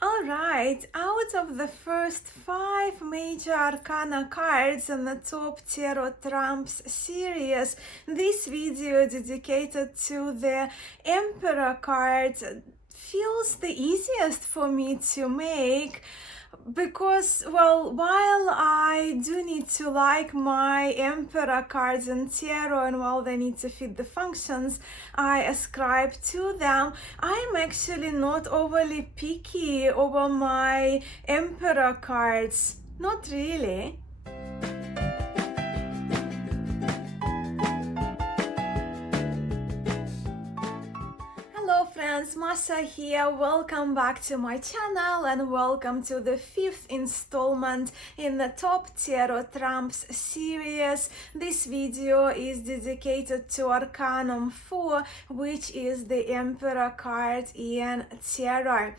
Alright, out of the first 5 major arcana cards in the top tarot trumps series, this video dedicated to the Emperor card feels the easiest for me to make because, well, while I do need to like my Emperor cards in tarot, and while they need to fit the functions I ascribe to them, I'm actually not overly picky over my Emperor cards. Not really. Hello friends, Mascha here. Welcome back to my channel and welcome to the 5th installment in the Top Tarot Trumps series. This video is dedicated to Arcanum 4, which is the Emperor card in tarot.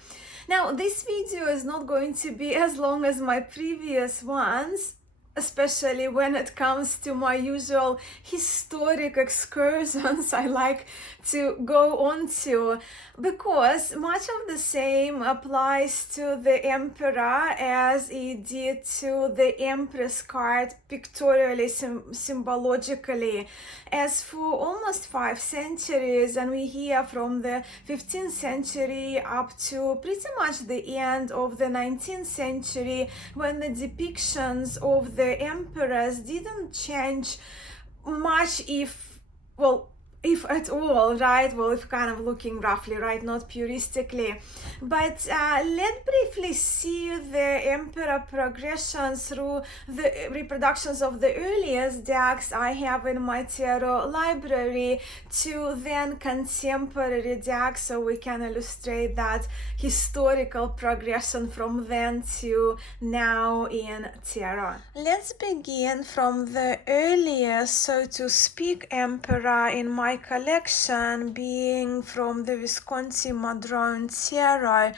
Now, this video is not going to be as long as my previous ones, especially when it comes to my usual historic excursions I like to go on to, because much of the same applies to the Emperor as it did to the Empress card pictorially, symbologically. As for almost 5 centuries, and we hear from the 15th century up to pretty much the end of the 19th century, when the depictions of the emperors didn't change much, if at all, right? Well, if kind of looking roughly, right, not puristically. But let's briefly see the Emperor progression through the reproductions of the earliest decks I have in my tarot library to then contemporary decks, so we can illustrate that historical progression from then to now in tarot. Let's begin from the earliest, so to speak, Emperor in my collection, being from the Visconti Madrone tarot,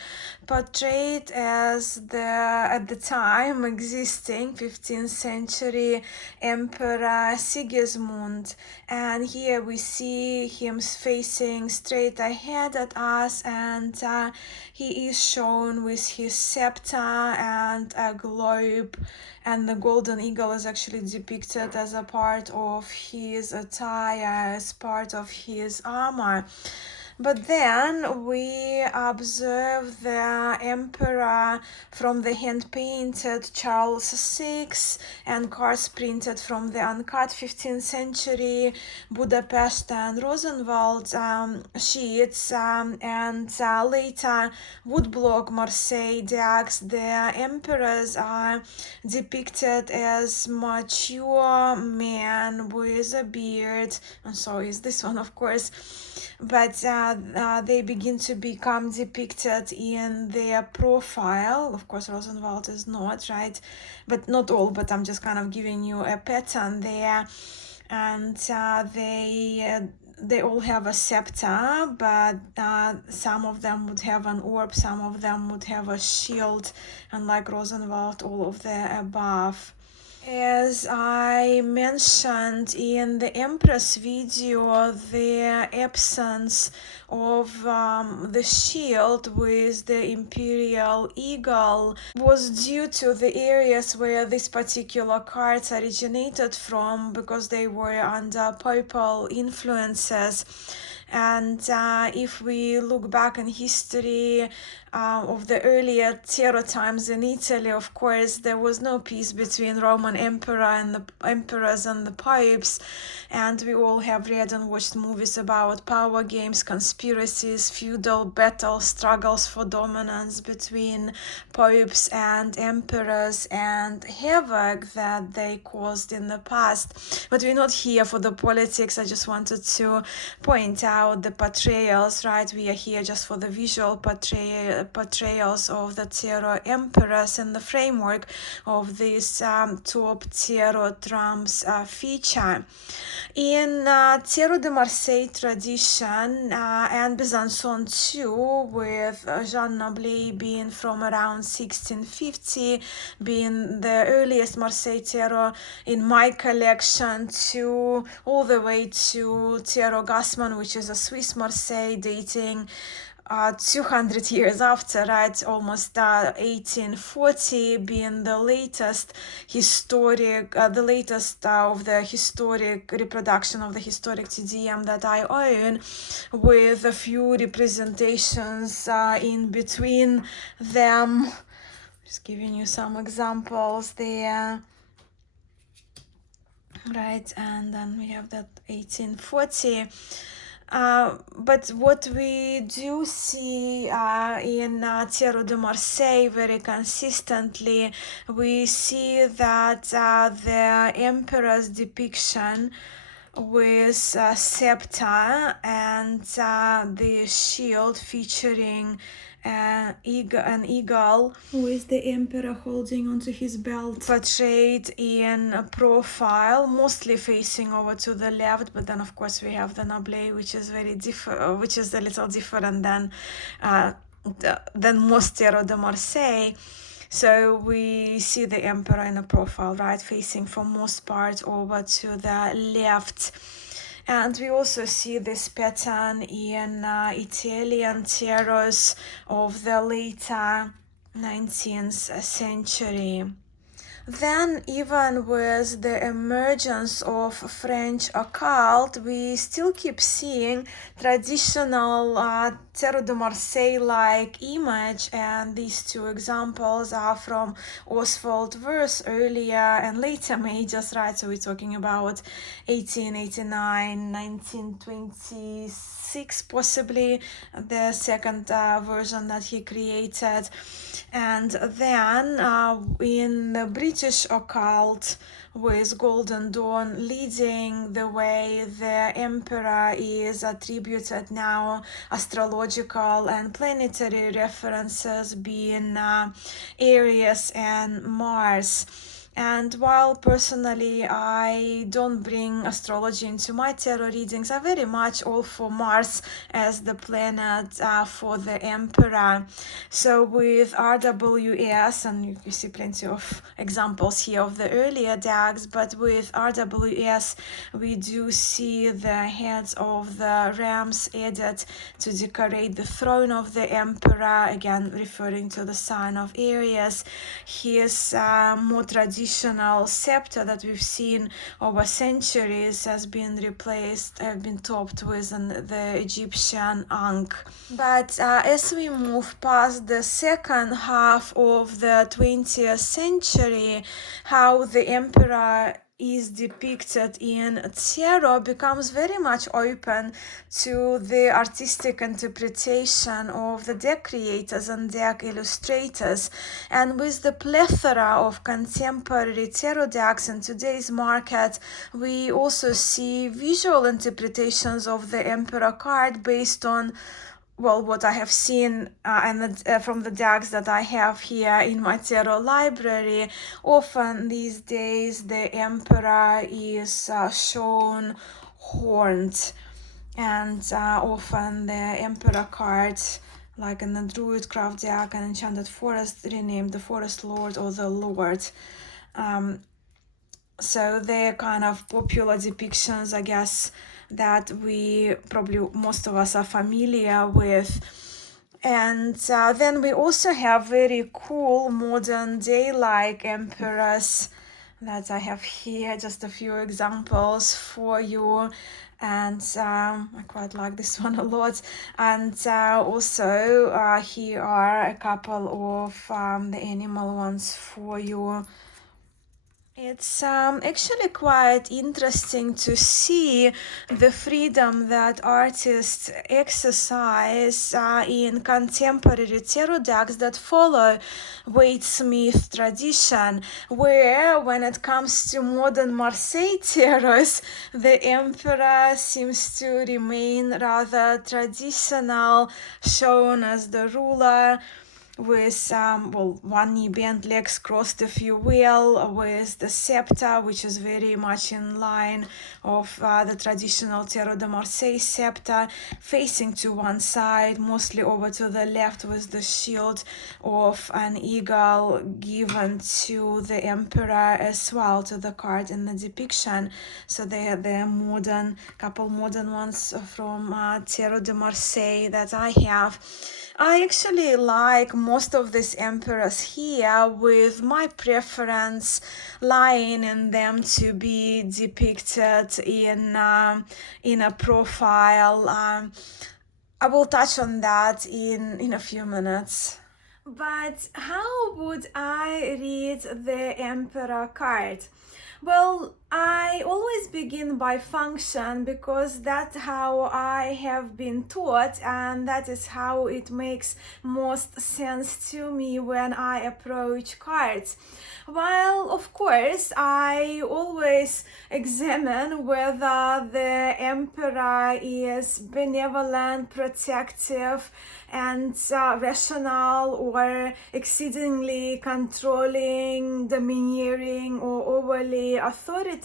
portrayed as the at the time existing 15th century Emperor Sigismund. And here we see him facing straight ahead at us, and he is shown with his scepter and a globe, and the golden eagle is actually depicted as a part of his attire, as part of his armor. But then we observe the Emperor from the hand-painted Charles VI and cards printed from the uncut 15th century Budapest and Rosenwald sheets, and later woodblock Marseille decks. The emperors are depicted as mature men with a beard, and so is this one, of course. But they begin to become depicted in their profile. Of course, Rosenwald is not, right? But not all, but I'm just kind of giving you a pattern there. And they all have a scepter, but some of them would have an orb, some of them would have a shield, and like Rosenwald, all of the above. As I mentioned in the Empress video, the absence of the shield with the imperial eagle was due to the areas where these particular cards originated from, because they were under papal influences. And if we look back in history of the earlier tarot times in Italy, of course, there was no peace between Roman emperor and the emperors and the popes, and we all have read and watched movies about power games, conspiracies, feudal battles, struggles for dominance between popes and emperors, and havoc that they caused in the past. But we're not here for the politics. I just wanted to point out the portrayals, right? We are here just for the visual portrayals of the tarot emperors in the framework of this top tarot trumps feature. In Tarot de Marseille tradition and Besançon too, with Jean Noblet being from around 1650, being the earliest Marseille tarot in my collection, to all the way to Tarot Gassman, which is a Swiss Marseille dating 200 years after, right, almost 1840 being the latest the latest of the historic reproduction of the historic TDM that I own, with a few representations in between them. Just giving you some examples there. Right, and then we have that 1840. But what we do see in Terreau de Marseille very consistently, we see that the emperor's depiction with scepter and the shield featuring an eagle with the emperor holding onto his belt, portrayed in a profile, mostly facing over to the left. But then of course we have the Noblet, which is very different, which is a little different than most Terreau de Marseille. So we see the emperor in a profile, right, facing for most part over to the left. And we also see this pattern in Italian terrace of the later 19th century. Then, even with the emergence of French occult, we still keep seeing traditional Terreau de Marseille-like image, and these two examples are from Oswald Verse earlier and later majors, right? So we're talking about 1889, 1926, possibly the second version that he created. And then in the British occult, with Golden Dawn leading the way, the emperor is attributed now astrological and planetary references being Aries and Mars. And while personally I don't bring astrology into my tarot readings, I'm very much all for Mars as the planet for the emperor. So with RWS, and you see plenty of examples here of the earlier decks, but with RWS we do see the heads of the rams added to decorate the throne of the emperor, again referring to the sign of Aries. His more traditional scepter that we've seen over centuries has been topped with the Egyptian ankh. But as we move past the second half of the 20th century, how the emperor is depicted in tarot becomes very much open to the artistic interpretation of the deck creators and deck illustrators. And with the plethora of contemporary tarot decks in today's market, we also see visual interpretations of the Emperor card based on what I have seen from the decks that I have here in my tarot library. Often these days the emperor is shown horned, and often the emperor cards, like in the Druidcraft deck and Enchanted Forest, renamed the Forest Lord or the Lord. So they're kind of popular depictions, I guess, that we probably most of us are familiar with. And then we also have very cool modern day like emperors that I have here, just a few examples for you. And I quite like this one a lot. And also here are a couple of the animal ones for you. It's actually quite interesting to see the freedom that artists exercise in contemporary tarot decks that follow Waite-Smith tradition, where when it comes to modern Marseille tarots, the emperor seems to remain rather traditional, shown as the ruler, with one knee bent, legs crossed if you will, with the scepter, which is very much in line of the traditional Tarot de Marseille scepter, facing to one side, mostly over to the left, with the shield of an eagle given to the emperor as well, to the card in the depiction. So they are the couple modern ones from Tarot de Marseille that I have. I actually like most of these emperors here, with my preference lying in them to be depicted in a profile. I will touch on that in a few minutes. But how would I read the Emperor card? Well, I always begin by function, because that's how I have been taught, and that is how it makes most sense to me when I approach cards. While, of course, I always examine whether the Emperor is benevolent, protective, and rational, or exceedingly controlling, domineering, or overly authoritative.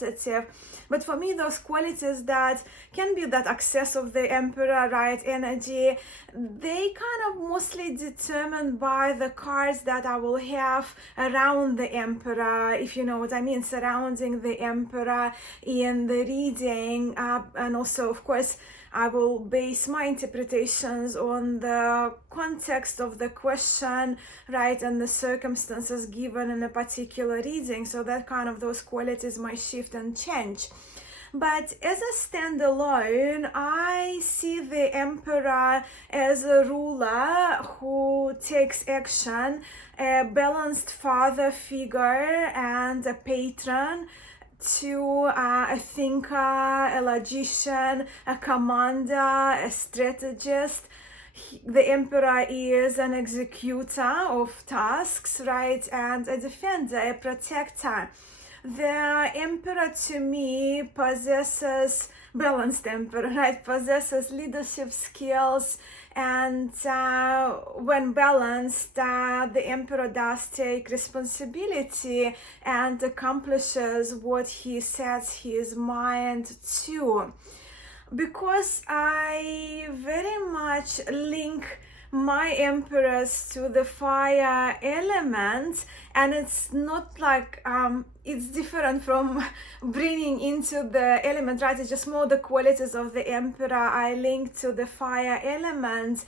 But for me, those qualities that can be that excess of the emperor, right, energy, they kind of mostly determined by the cards that I will have around the emperor, if you know what I mean, surrounding the emperor in the reading. And also, of course, I will base my interpretations on the context of the question, right, and the circumstances given in a particular reading. So that kind of those qualities might shift and change. But as a standalone, I see the emperor as a ruler who takes action, a balanced father figure, and a patron to a thinker, a logician, a commander, a strategist. The emperor is an executor of tasks, right, and a defender, a protector. The emperor to me possesses, balanced emperor, right, possesses leadership skills, and when balanced, the emperor does take responsibility and accomplishes what he sets his mind to. Because I very much link my emperors to the fire element, and it's not like it's different from bringing into the element, right? It's just more the qualities of the emperor I link to the fire element.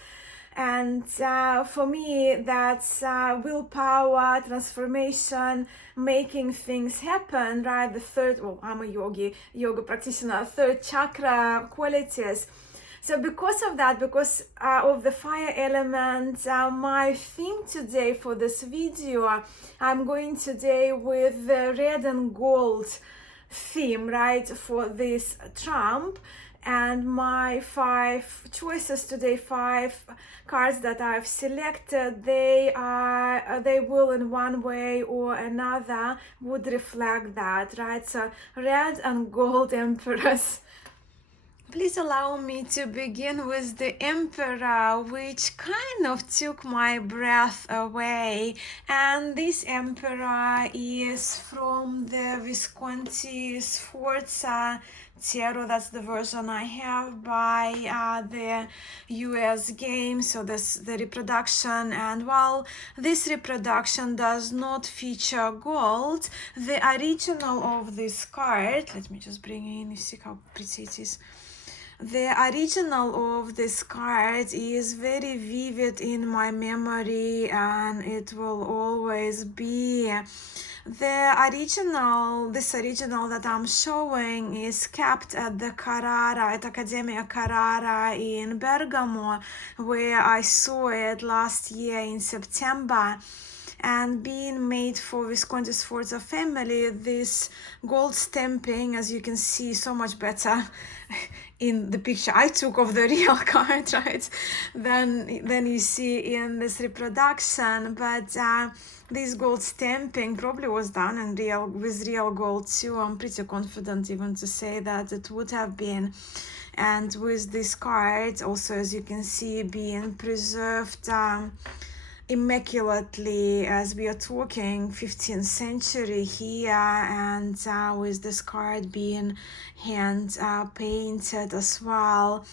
And for me, that's willpower, transformation, making things happen, right? The third, well, I'm a yoga practitioner, third chakra qualities. So because of that, because of the fire element, my theme today for this video, I'm going today with the red and gold theme, right, for this trump. And my 5 choices today, 5 cards that I've selected, they will in one way or another would reflect that, right? So red and gold emperors. Please allow me to begin with the emperor, which kind of took my breath away. And this emperor is from the Visconti Sforza Tarot. That's the version I have by the US game. So this the reproduction, and while this reproduction does not feature gold, the original of this card, let me just bring it in, you see how pretty it is. The original of this card is very vivid in my memory, and it will always be. This original that I'm showing is kept at the Carrara, at Accademia Carrara in Bergamo, where I saw it last year in September. And being made for Visconti Sforza family, this gold stamping, as you can see, so much better in the picture I took of the real card, right, than you see in this reproduction. But this gold stamping probably was done in with real gold too. I'm pretty confident even to say that it would have been. And with this card also, as you can see, being preserved immaculately, as we are talking 15th century here, and with this card being hand painted as well.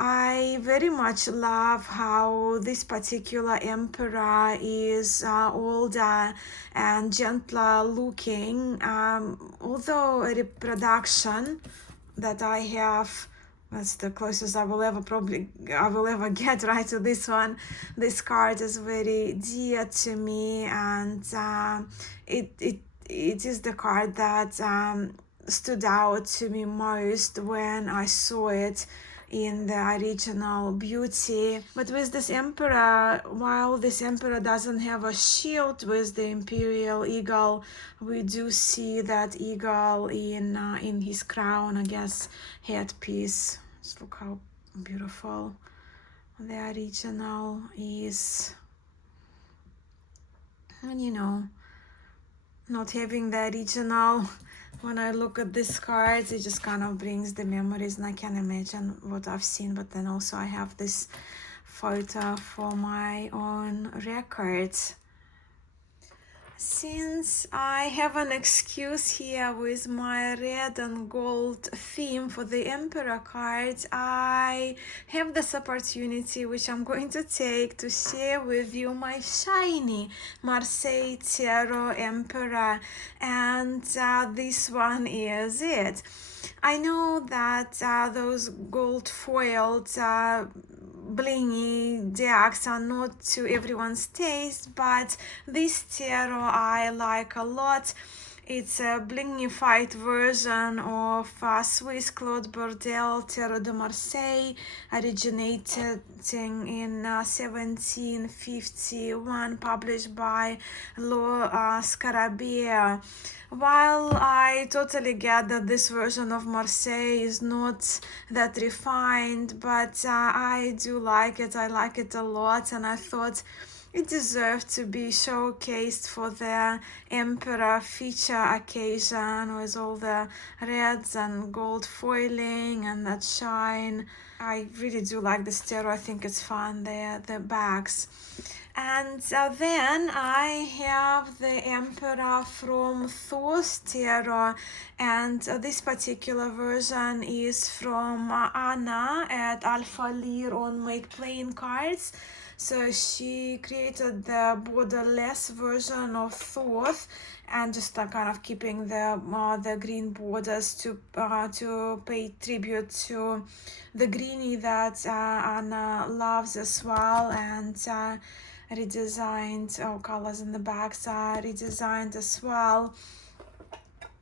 I very much love how this particular emperor is older and gentler looking, although a reproduction that I have, that's the closest I will ever get right to this one. This card is very dear to me, and it is the card that stood out to me most when I saw it in the original beauty. But with this emperor, while this emperor doesn't have a shield with the imperial eagle, we do see that eagle in his crown, I guess, headpiece. Just look how beautiful the original is. And not having the original, when I look at these cards, it just kind of brings the memories, and I can imagine what I've seen. But then also I have this photo for my own records. Since I have an excuse here with my red and gold theme for the Emperor cards, I have this opportunity which I'm going to take to share with you my shiny Marseille Tarot Emperor, and this one is it. I know that those gold foiled blingy decks are not to everyone's taste, but this tarot I like a lot. It's a blingified version of Swiss Claude Bordel Tarot de Marseille, originating in 1751, published by Lo Scarabea. While I totally get that this version of Marseille is not that refined, but I do like it. I like it a lot, and I thought it deserved to be showcased for the Emperor feature occasion with all the reds and gold foiling and that shine. I really do like this tarot. I think it's fun, the bags. And then I have the Emperor from Thor's Tarot, and this particular version is from Anna at Alpha Lear on Make Plain Cards. So she created the borderless version of Thoth, and just kind of keeping the green borders to pay tribute to the greenie that Anna loves as well, and redesigned colors in the backs are redesigned as well.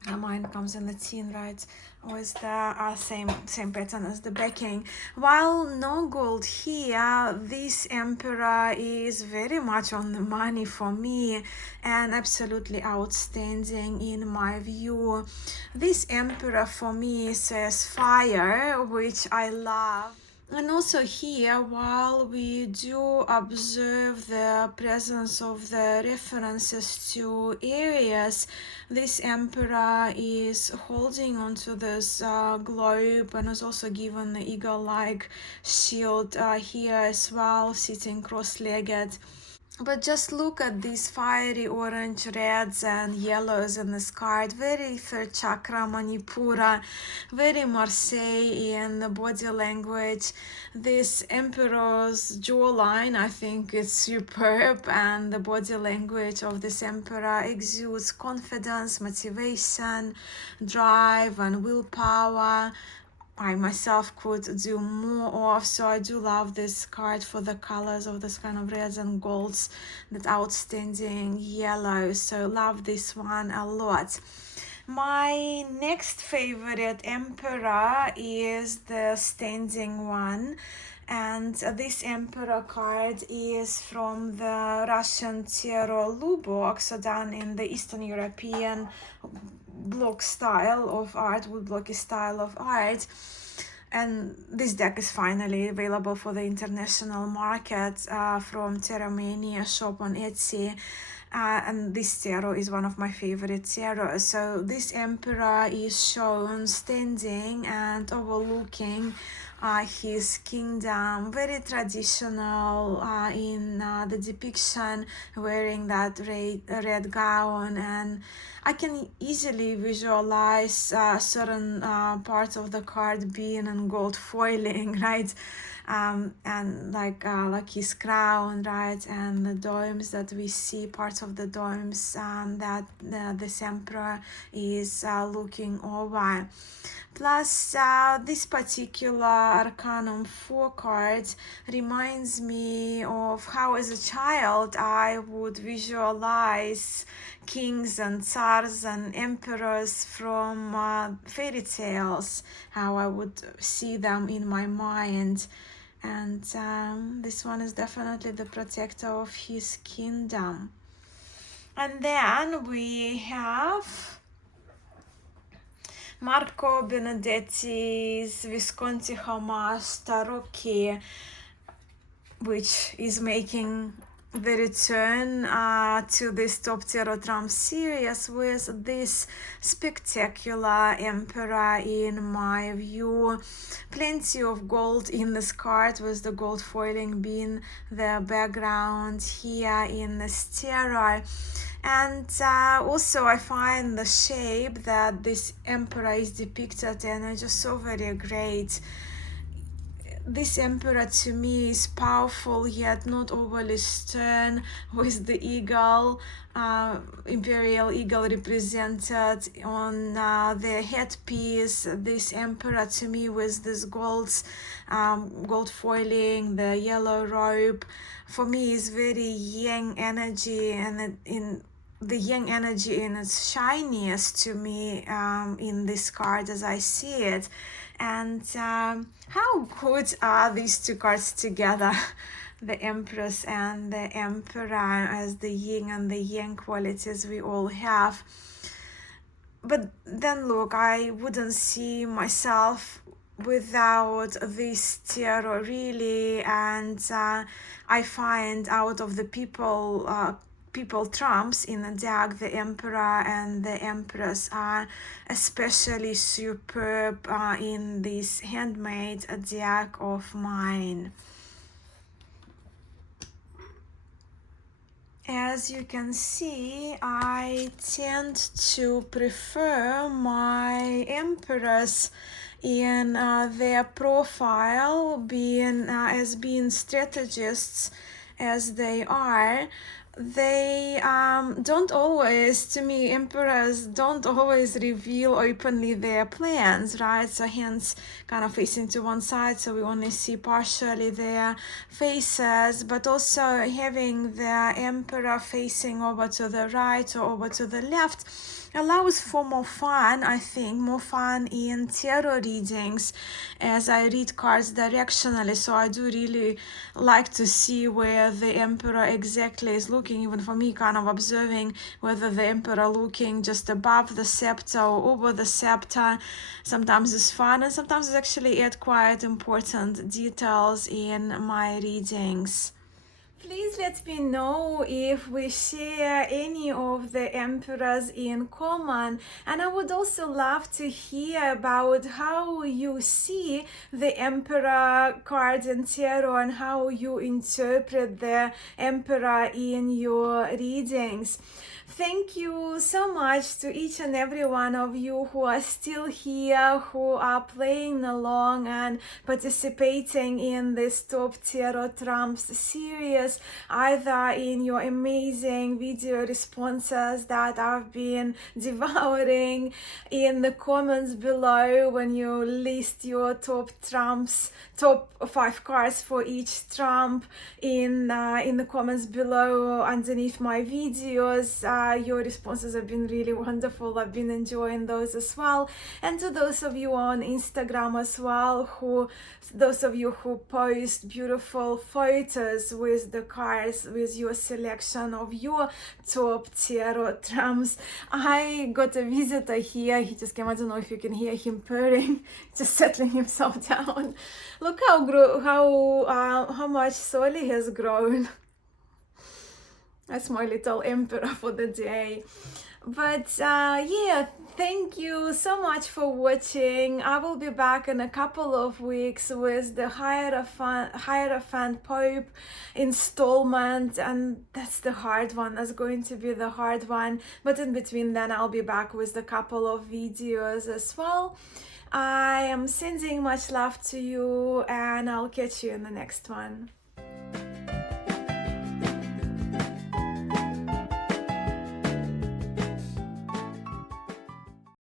Mine comes in the tin, right, with the same pattern as the backing. While no gold here, this Emperor is very much on the money for me and absolutely outstanding in my view. This Emperor for me says fire, which I love. And also here, while we do observe the presence of the references to Aries, this Emperor is holding onto this globe and is also given the eagle-like shield here as well, sitting cross-legged. But just look at these fiery orange, reds and yellows in this card. Very third chakra, Manipura, very Marseille in the body language. This Emperor's jawline, I think it's superb, and the body language of this Emperor exudes confidence, motivation, drive and willpower. I myself could do more of, so I do love this card for the colors of this kind of reds and golds, that outstanding yellow, so love this one a lot. My next favorite Emperor is the standing one, and this Emperor card is from the Russian Tarot Lubok, so done in the Eastern European block style of art, woodblocky style of art. And this deck is finally available for the international market from Terramania shop on Etsy. and this tarot is one of my favorite tarots. So this emperor is shown standing and overlooking his kingdom, very traditional in the depiction, wearing that red gown, and I can easily visualize certain parts of the card being in gold foiling, right? And like his crown, right, and the domes that we see, parts of the domes that this emperor is looking over. Plus, this particular Arcanum 4 card reminds me of how as a child I would visualize kings and tsars and emperors from fairy tales, how I would see them in my mind. And this one is definitely the protector of his kingdom. And then we have Marco Benedetti's Visconti Hamas Tarot Key, which is making the return to this Top Tarot Trump series with this spectacular emperor in my view. Plenty of gold in this card, with the gold foiling being the background here in this tarot. And also I find the shape that this emperor is depicted in is just so very great. This emperor to me is powerful yet not overly stern, with the eagle, imperial eagle represented on the headpiece. This emperor to me with this gold foiling, the yellow robe, for me is very yang energy, and in the yang energy in its shiniest to me in this card as I see it. And how good are these two cards together? The Empress and the Emperor, as the yin and the yang qualities we all have. But then look, I wouldn't see myself without this tarot really, and I find out of the people trumps in the deck, the Emperor and the Empress are especially superb in this handmade deck of mine. As you can see, I tend to prefer my emperors in their profile, being strategists as they are. They don't always, to me, emperors don't always reveal openly their plans, right? So hence kind of facing to one side, so we only see partially their faces, but also having the emperor facing over to the right or over to the left allows for more fun, I think, more fun in tarot readings as I read cards directionally. So I do really like to see where the emperor exactly is looking, even for me, kind of observing whether the emperor looking just above the scepter or over the scepter. Sometimes it's fun, and sometimes it's actually add quite important details in my readings. Please let me know if we share any of the emperors in common, and I would also love to hear about how you see the emperor card in tarot and how you interpret the emperor in your readings. Thank you so much to each and every one of you who are still here, who are playing along and participating in this Top Tarot Trumps series, either in your amazing video responses that I've been devouring, in the comments below when you list your top trumps, top 5 cards for each trump, in the comments below underneath my videos. Your responses have been really wonderful. I've been enjoying those as well. And to those of you on Instagram as well, those of you who post beautiful photos with the cards, with your selection of your top tarot trumps. I got a visitor here. He just came. I don't know if you can hear him purring, just settling himself down. Look how much Soli has grown. That's my little emperor for the day. But yeah, thank you so much for watching. I will be back in a couple of weeks with the Hierophant Pope installment, and that's the hard one. That's going to be the hard one. But in between then, I'll be back with a couple of videos as well. I am sending much love to you, and I'll catch you in the next one.